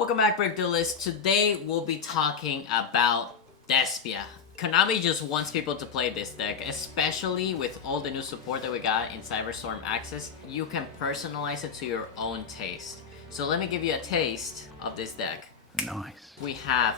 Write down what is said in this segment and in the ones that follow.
Welcome back, Break the List. Today we'll be talking about Despia. Konami just wants people to play this deck, especially with all the new support that we got in Cyberstorm Access. You can personalize it to your own taste. So let me give you a taste of this deck. Nice. We have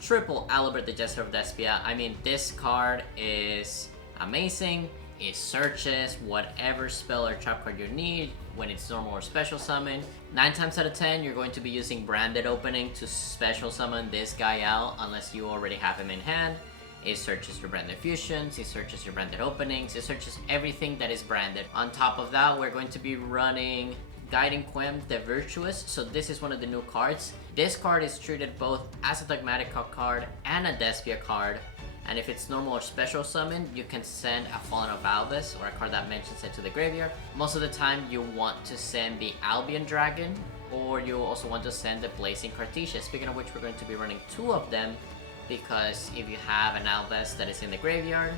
triple Aluber, the Jester of Despia. I mean, this card is amazing. It searches whatever spell or trap card you need when it's normal or special summon. 9 times out of 10, you're going to be using Branded Opening to special summon this guy out unless you already have him in hand. It searches your branded fusions, it searches your branded openings, it searches everything that is branded. On top of that, we're going to be running Granguignol, the Virtuous. So this is one of the new cards. This card is treated both as a Dogmatic card and a Despia card. And if it's normal or special summon, you can send a Fallen of Albus or a card that mentions it to the graveyard. Most of the time, you want to send the Albion Dragon, or you also want to send the Blazing Cartesia. Speaking of which, we're going to be running 2 of them, because if you have an Albus that is in the graveyard,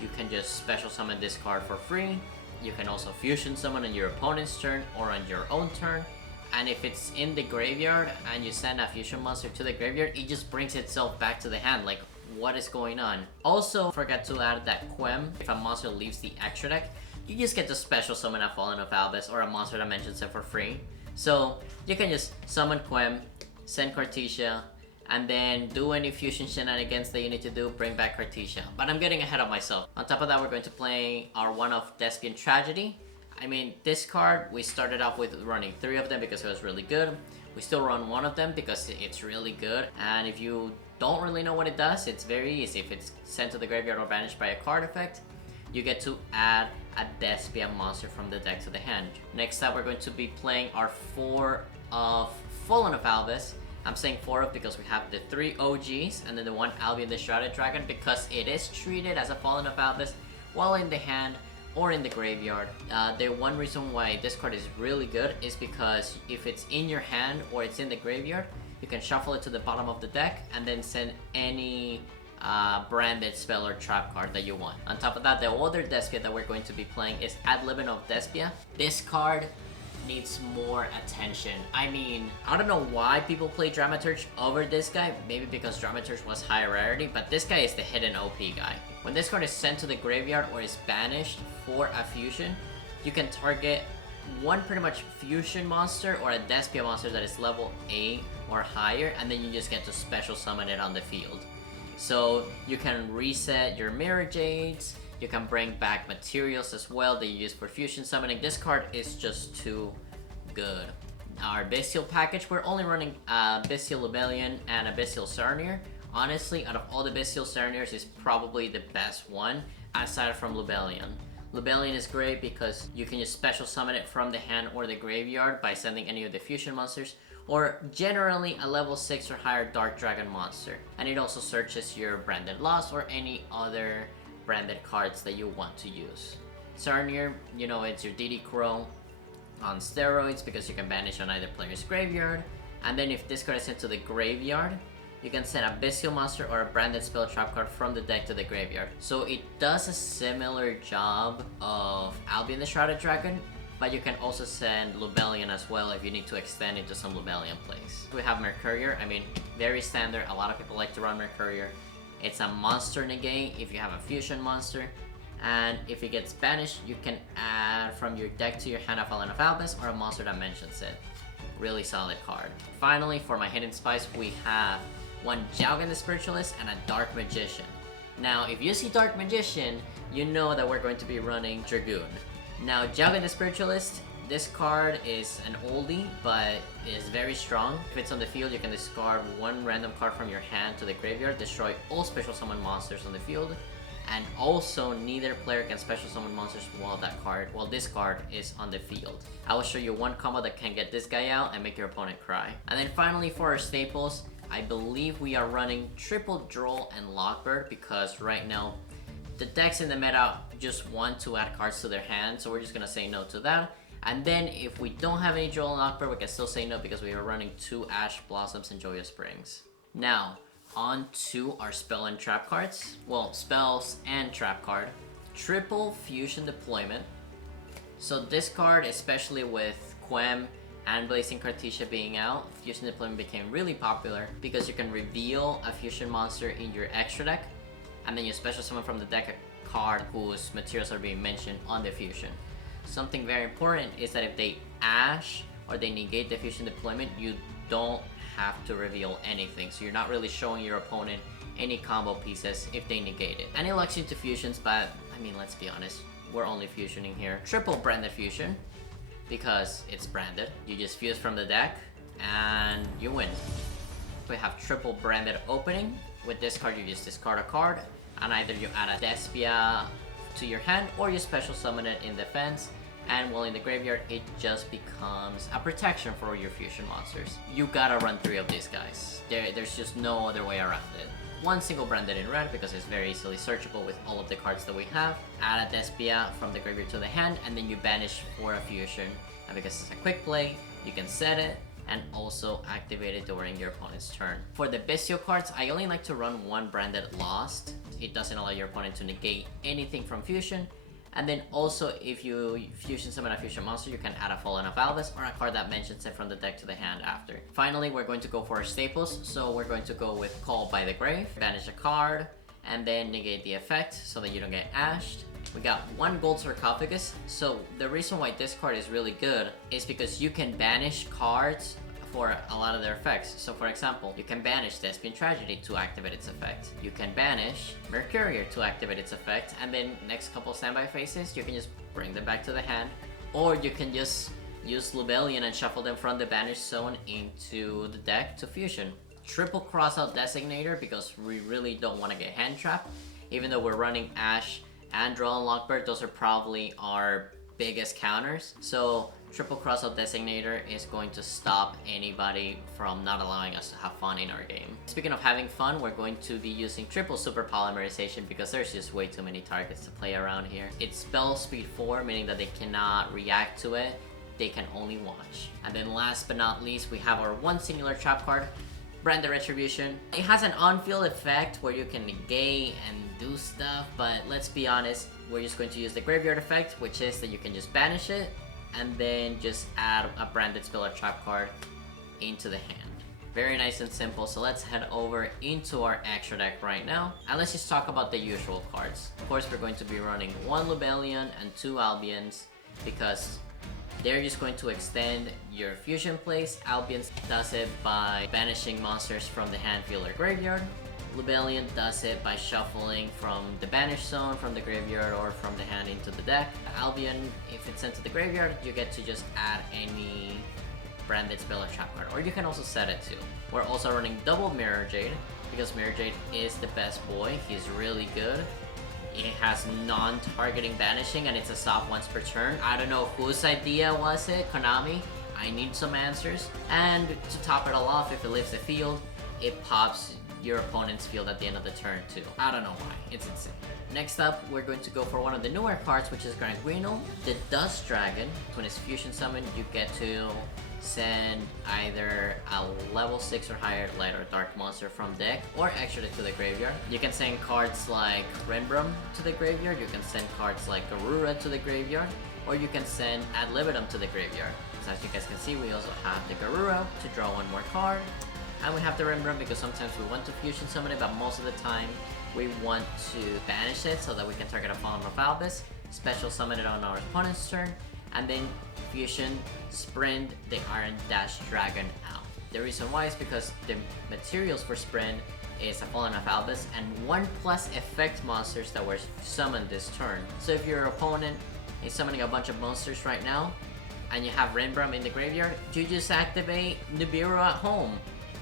you can just special summon this card for free. You can also fusion summon on your opponent's turn or on your own turn. And if it's in the graveyard and you send a fusion monster to the graveyard, it just brings itself back to the hand. Like, what is going on? Also, forget to add that Quem. If a monster leaves the extra deck, you just get to special summon a Fallen of Albus or a monster that mentions it for free. So you can just summon Quem, send Cartesia, and then do any fusion shenanigans that you need to do, bring back Cartesia. But I'm getting ahead of myself. On top of that, we're going to play our one of Despian Tragedy. I mean, this card, we started off with running 3 of them because it was really good. We still run 1 of them because it's really good. And if you don't really know what it does, it's very easy. If it's sent to the graveyard or banished by a card effect, you get to add a Despia monster from the deck to the hand. Next up, we're going to be playing our 4 of Fallen of Albus. I'm saying 4 of because we have the 3 OGs and then the 1 Albion the Shrouded Dragon, because it is treated as a Fallen of Albus while in the hand or in the graveyard. The one reason why this card is really good is because if it's in your hand or it's in the graveyard, you can shuffle it to the bottom of the deck and then send any branded spell or trap card that you want. On top of that, the other Despia that we're going to be playing is Libitum of Despia. This card needs more attention. I mean, I don't know why people play Dramaturge over this guy. Maybe because Dramaturge was high rarity, but this guy is the hidden OP guy. When this card is sent to the graveyard or is banished for a fusion, you can target one pretty much fusion monster or a Despia monster that is level 8 or higher, and then you just get to special summon it on the field. So you can reset your Mirrorjades, you can bring back materials as well that you use for fusion summoning. This card is just too good. Our Bestial package, we're only running a Bestial Lubellion and a Bestial Sarnier. Honestly, out of all the Bestial Sarniers, is probably the best one, aside from Lubellion. Lubellion is great because you can just special summon it from the hand or the graveyard by sending any of the fusion monsters, or generally a level 6 or higher Dark Dragon monster. And it also searches your Branded Lost or any other branded cards that you want to use. Sarnier, you know, it's your DD Crow on steroids because you can banish on either player's graveyard. And then if this card is sent to the graveyard, you can send a Bestial monster or a branded spell trap card from the deck to the graveyard. So it does a similar job of Albion the Shrouded Dragon, but you can also send Lubellion as well if you need to extend into some Lubellion plays. We have Mercurier. I mean, very standard. A lot of people like to run Mercurier. It's a monster negate if you have a fusion monster, and if it gets banished, you can add from your deck to your hand a Fallen of Albus or a monster that mentions it. Really solid card. Finally, for my hidden spice, we have one Jowgen the Spiritualist and a Dark Magician. Now, if you see Dark Magician, you know that we're going to be running Dragoon. Now, Jowgen the Spiritualist, this card is an oldie, but is very strong. If it's on the field, you can discard 1 random card from your hand to the graveyard, destroy all special summon monsters on the field, and also neither player can special summon monsters while this card is on the field. I will show you one combo that can get this guy out and make your opponent cry. And then finally, for our staples, I believe we are running triple Droll and Lockbird because right now the decks in the meta just want to add cards to their hand, so we're just gonna say no to that. And then if we don't have any Droll and Lockbird, we can still say no because we are running 2 Ash Blossoms and Joyous Springs. Now, on to our spell and trap cards. Well, spells and trap card. Triple Fusion Deployment. So this card, especially with Quem and Blazing Cartesia being out, fusion deployment became really popular because you can reveal a fusion monster in your extra deck, and then you special summon from the deck a card whose materials are being mentioned on the fusion. Something very important is that if they ash or they negate the fusion deployment, you don't have to reveal anything, so you're not really showing your opponent any combo pieces if they negate it. And it locks you into fusions, but I mean, let's be honest, we're only fusioning here. Triple branded fusion, because it's branded. You just fuse from the deck and you win. We have triple branded opening. With this card you just discard a card, and either you add a Despia to your hand or you special summon it in defense, and while in the graveyard it just becomes a protection for your fusion monsters. You gotta run 3 of these guys. There's just no other way around it. One single branded in red because it's very easily searchable with all of the cards that we have. Add a Despia from the graveyard to the hand, and then you banish for a fusion. And because it's a quick play, you can set it and also activate it during your opponent's turn. For the bestial cards, I only like to run one branded Lost. It doesn't allow your opponent to negate anything from fusion. And then also, if you fusion summon a fusion monster, you can add a Fallen of Albus or a card that mentions it from the deck to the hand after. Finally, we're going to go for our staples. So we're going to go with Call by the Grave, banish a card, and then negate the effect so that you don't get ashed. We got one Gold Sarcophagus. So the reason why this card is really good is because you can banish cards for a lot of their effects. So for example, you can banish Thespian Tragedy to activate its effect. You can banish Mercurier to activate its effect, and then next couple standby phases, you can just bring them back to the hand, or you can just use Lubellion and shuffle them from the banished zone into the deck to fusion. Triple Crossout Designator because we really don't want to get hand trapped. Even though we're running Ash and Droll and Lockbird, those are probably our biggest counters. So Triple Crossout Designator is going to stop anybody from not allowing us to have fun in our game. Speaking of having fun, we're going to be using triple Super Polymerization because there's just way too many targets to play around here. It's spell speed 4, meaning that they cannot react to it, they can only watch. And then last but not least, we have our one singular trap card, Branded Retribution. It has an on-field effect where you can negate and do stuff, but let's be honest, we're just going to use the graveyard effect, which is that you can just banish it and then just add a branded spell or trap card into the hand. Very nice and simple. So let's head over into our extra deck right now, and let's just talk about the usual cards. Of course, we're going to be running one Lubellion and 2 Albions because they're just going to extend your fusion plays. Albion does it by banishing monsters from the hand, field, or graveyard. Lubellion does it by shuffling from the banished zone, from the graveyard, or from the hand into the deck. Albion, if it's sent to the graveyard, you get to just add any branded spell or trap card, or you can also set it too. We're also running double Mirrorjade because Mirrorjade is the best boy. He's really good. It has non-targeting banishing and it's a soft once per turn. I don't know whose idea was it, Konami. I need some answers. And to top it all off, if it leaves the field, it pops your opponent's field at the end of the turn too. I don't know why, it's insane. Next up, we're going to go for one of the newer cards, which is Granguignol, the Dusk Dragon. When it's fusion summoned, you get to send either a level 6 or higher light or dark monster from deck or extra deck to the graveyard. You can send cards like Rindbrum to the graveyard, you can send cards like Garura to the graveyard, or you can send Libitum to the graveyard. So as you guys can see, we also have the Garura to draw one more card, and we have the Rindbrum because sometimes we want to fusion summon it, but most of the time we want to banish it so that we can target a Fallen of Albus, special summon it on our opponent's turn, and then fusion Sprind the Irondash Dragon out. The reason why is because the materials for Sprind is a Fallen of Albus and 1+ effect monsters that were summoned this turn. So if your opponent is summoning a bunch of monsters right now and you have Rindbrum in the graveyard, you just activate Nibiru at home.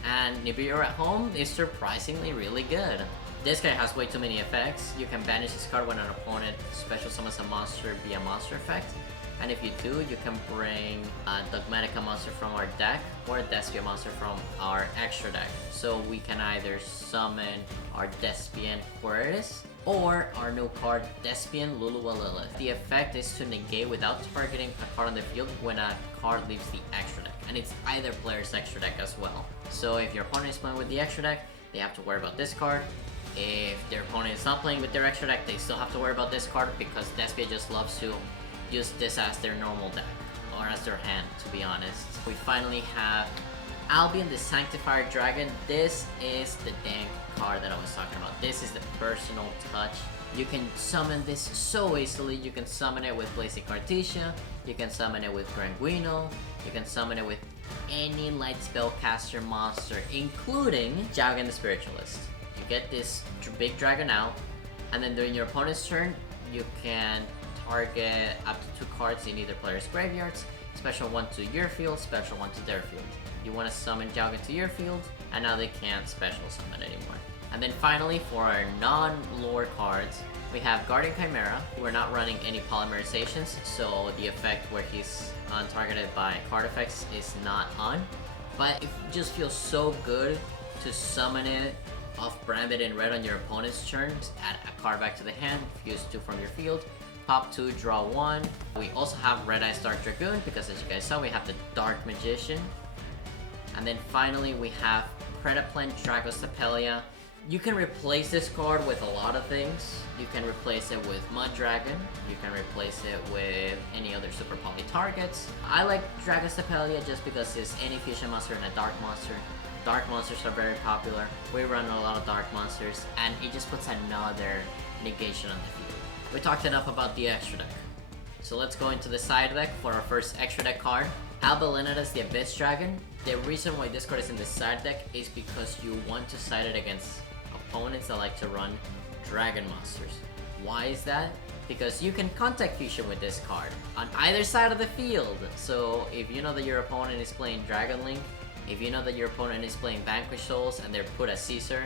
And Nibiru at home is surprisingly really good. This guy has way too many effects. You can banish this card when an opponent special summons a monster via monster effect. And if you do, you can bring a Dogmatica monster from our deck or a Despia monster from our extra deck. So we can either summon our Despian Queritus or our new card, Despian Luluwa. The effect is to negate without targeting a card on the field when a card leaves the extra deck. And it's either player's extra deck as well. So if your opponent is playing with the extra deck, they have to worry about this card. If their opponent is not playing with their extra deck, they still have to worry about this card because Despia just loves to use this as their normal deck. or as their hand, to be honest. We finally have Albion the Sanctifire Dragon. This is the dank card that I was talking about. This is the personal touch. You can summon this so easily. You can summon it with Blazing Cartesia, you can summon it with Granguignol, you can summon it with any light spellcaster monster, including Jowgen the Spiritualist. You get this big dragon out, and then during your opponent's turn, you can target up to 2 cards in either player's graveyards, special one to your field, special one to their field. You want to summon Jowgen to your field, and now they can't special summon anymore. And then finally, for our non-lore cards, we have Guardian Chimera. We're not running any polymerizations, so the effect where he's untargeted by card effects is not on. But it just feels so good to summon it off branded in red on your opponent's turn. Add a card back to the hand, fuse 2 from your field, pop 2, draw 1. We also have Red Eyes Dark Dragoon, because as you guys saw, we have the Dark Magician. And then finally, we have Predaplant Dragostapelia. You can replace this card with a lot of things. You can replace it with Mud Dragon. You can replace it with any other Super Poly targets. I like Dragostapelia just because it's any fusion monster and a dark monster. Dark monsters are very popular. We run a lot of dark monsters, and it just puts another negation on the field. We talked enough about the extra deck. So let's go into the side deck for our first extra deck card. Alba-Lenatus, the Abyss Dragon. The reason why this card is in the side deck is because you want to side it against opponents that like to run dragon monsters. Why is that? Because you can contact fusion with this card on either side of the field. So if you know that your opponent is playing Dragon Link, if you know that your opponent is playing Vanquish Souls and they put a Caesar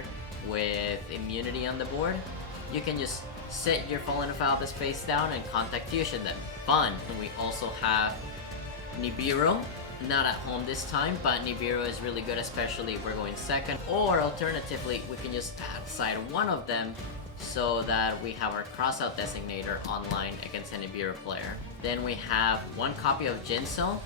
with immunity on the board, you can just set your Fallen of Albus face down and contact fusion them. Fun! And we also have Nibiru. Not at home this time, but Nibiru is really good, especially if we're going second. Or alternatively, we can just side one of them so that we have our Crossout Designator online against a Nibiru player. Then we have 1 copy of Jinzo.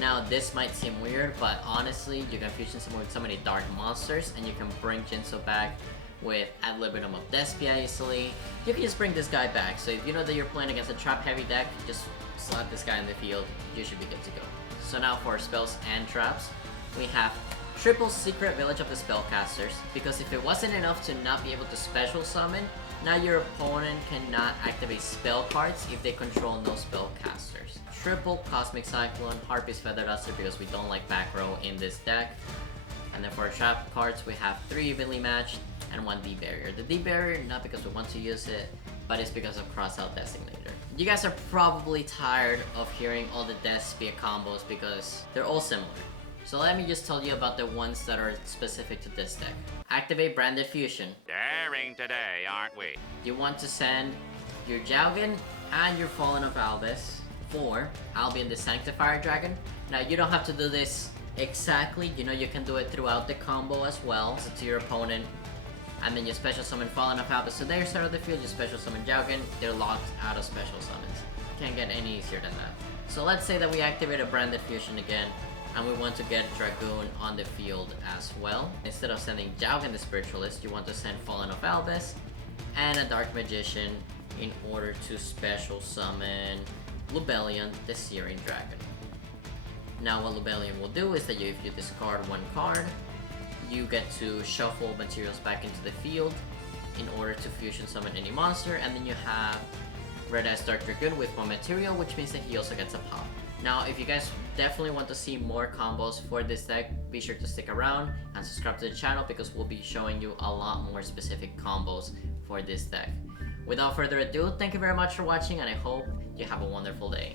Now this might seem weird, but honestly, you can fusion someone with so many dark monsters, and you can bring Jinzo back with Libitum of Despia easily. You can just bring this guy back. So if you know that you're playing against a trap heavy deck, just slap this guy in the field, you should be good to go. So now for spells and traps, we have triple Secret Village of the Spellcasters, because if it wasn't enough to not be able to special summon, now your opponent cannot activate spell cards if they control no spellcasters. Triple Cosmic Cyclone, Harpy's Feather Duster, because we don't like back row in this deck. And then for trap cards, we have 3 evenly matched and 1 D-Barrier. The D-Barrier, not because we want to use it, but it's because of Crossout Designator. You guys are probably tired of hearing all the Despia combos because they're all similar. So let me just tell you about the ones that are specific to this deck. Activate Branded Fusion. Daring today, aren't we? You want to send your Jowgen and your Fallen of Albus for Albion the Sanctifire Dragon. Now you don't have to do this exactly, you know, you can do it throughout the combo as well. So to your opponent, and then you special summon Fallen of Albus to their side of the field, you special summon Jowgen, they're locked out of special summons. Can't get any easier than that. So let's say that we activate a Branded Fusion again, and we want to get Dragoon on the field as well. Instead of sending Jowgen the Spiritualist, you want to send Fallen of Albus and a Dark Magician in order to special summon Lubellion, the Searing Dragon. Now what Lubellion will do is that if you discard 1 card, you get to shuffle materials back into the field in order to fusion summon any monster, and then you have Red Eyes Dark Dragoon with 1 material, which means that he also gets a pop. Now, if you guys definitely want to see more combos for this deck, be sure to stick around and subscribe to the channel because we'll be showing you a lot more specific combos for this deck. Without further ado, thank you very much for watching, and I hope you have a wonderful day.